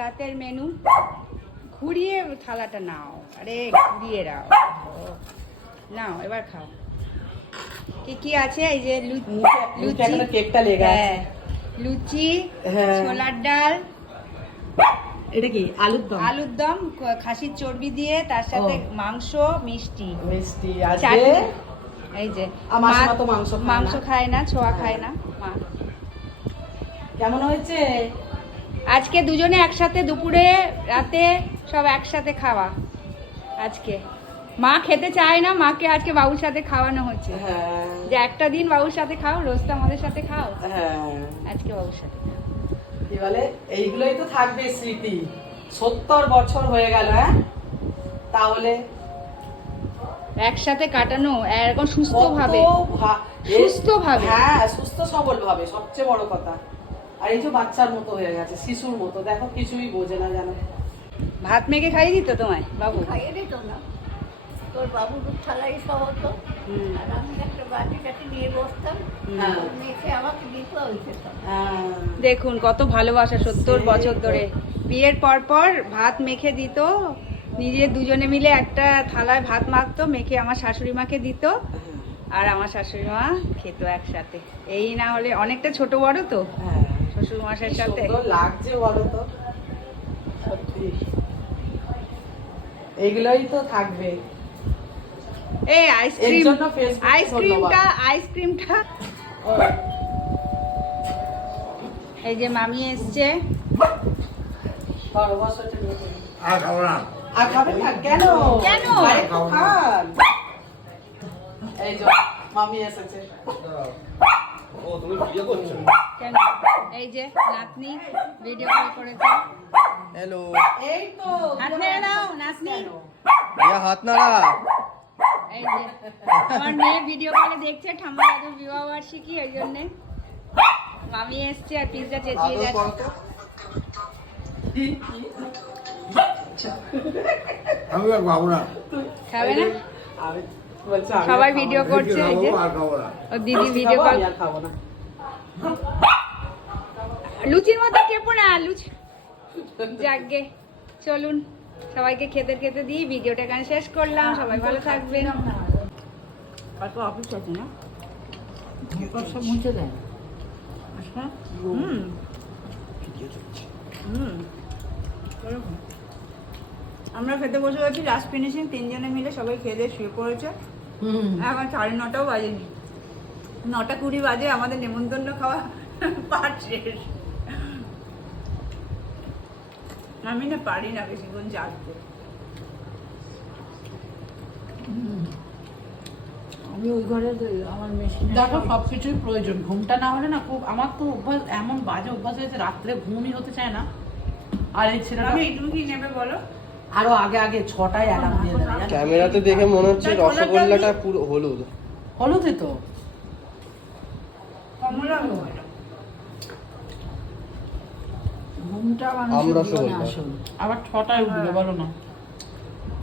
রাতের মেনু। ঘুরিয়ে থালাটা নাও, আরে ঘুরিয়ে নাও, নাও এবার খাও। কি কি আছে? এই যে লুচি, কেকটা লেগে আছে, লুচি, ছোলার ডাল, এটা কি আলুর দম খাসির চর্বি দিয়ে, তার সাথে মাংস, মিষ্টি আছে। এই যে আমার তো মাংস খায় না, ছোঁয়া খায় না মা। কেমন হয়েছে? আজকে দুজনে একসাথে দুপুরে রাতে সব একসাথে খাওয়া। আজকে মা খেতে চায় না, মাকে আজকে বাবুর সাথে খাওয়ানো হচ্ছে। যে একটা দিন বাবুর সাথে খাও, রোজ তো আমাদের সাথে খাও, আজকে বাবুর সাথে খাও। কি বলে, এইগুলোই তো থাকবে স্মৃতি। 70 বছর হয়ে গেল, তাহলে একসাথে কাটানো এরকম সুস্থ ভাবে, সুস্থ সবল ভাবে, সবচেয়ে বড় কথা। আর এই যে বাচ্চার মতো হয়ে গেছে, শিশুর মতো, দেখো কিছুই বোঝে না জানো। ভাত মেখে খাইয়ে দিত তোমায় বাবু? খাইয়ে দিত না, তোর বাবু দুধ থালাই সব হতো, আর আমি একটা বাটি টাটি নিয়ে বসতাম, মেখে আমাকে দিত, আমি খেতাম। দেখুন কত ভালোবাসা, 70 বছর ধরে। বিয়ের পর পর ভাত মেখে দিত, নিজে দুজনে মিলে একটা থালায় ভাত মাখতো, মেখে আমার শাশুড়ি মাকে দিত, আর আমার শাশুড়ি মা খেত একসাথে। এই না হলে অনেকটা ছোট বড় তো শ্বশুর মশাইয়ের সাথে লাগছে, বলো তো সত্যি। এইগুলোই তো থাকবে। এই আইসক্রিমটা এই যে মামি এসছে। আর খাবেন না? কেন? খান। এই যে মামি এসেছে। ও, তুমি ভিডিও করছো? কেন? এই যে নাতনি ভিডিও কল করেছে। হ্যালো। এই তো হাত নেড়ে দাও নাতনি। হাত নাড়া। এই যে আমার মেয়ে ভিডিও কলে দেখছে ঠাম্মার আজ বিবাহ বার্ষিকী, ওই জন্য মামি এসছে আর পিৎজা চেঁচিয়ে যাচ্ছে। আমি আর খাবো না। খাবে না? সবাই ভিডিও করছে, এই যে ও দিদি ভিডিও কল। খাবো না। লুচির মতো কেপো না, লুচি। যাকগে, চলুন সবাইকে খেতে খেতে দিই, ভিডিওটা এখানে শেষ করলাম। সবাই ভালো থাকবেন। কত অফিস আছে না, সব মুছে দেয়। আচ্ছা, আমরা খেতে বসে গেছি, লাস্ট ফিনিশিং, 3 জনে মিলে সবাই খেয়ে দিয়ে শুয়ে পড়েছে। এখন 9:30 বাজেনি, 9:20 বাজে, আমাদের নেমন্তন্ন খাওয়া পাট শেষ। আমি না পারি না বেশিক্ষণ জাগতে। আমি ওই ঘরে আমার মেশিন, দেখো সবকিছুই প্রয়োজন, ঘুমটা না হলে না খুব, আমার তো অভ্যাস, এমন বাজে অভ্যাস হয়েছে, রাত্রে ঘুমই হতে চায় না। আর এই ছেলেটা, তুমি কি নেবে বলো? আরো আগে 6টায় অ্যালার্ম দিয়ে দেবে। ক্যামেরাতে দেখে মনে হচ্ছে রসগোল্লাটা পুরো হলুদ। হলুদে তো কমলা ঘুমটা আমরা মানুষের জীবনে রসগোল্লা। আসল। আবার 6টায় উঠবে, বলো না।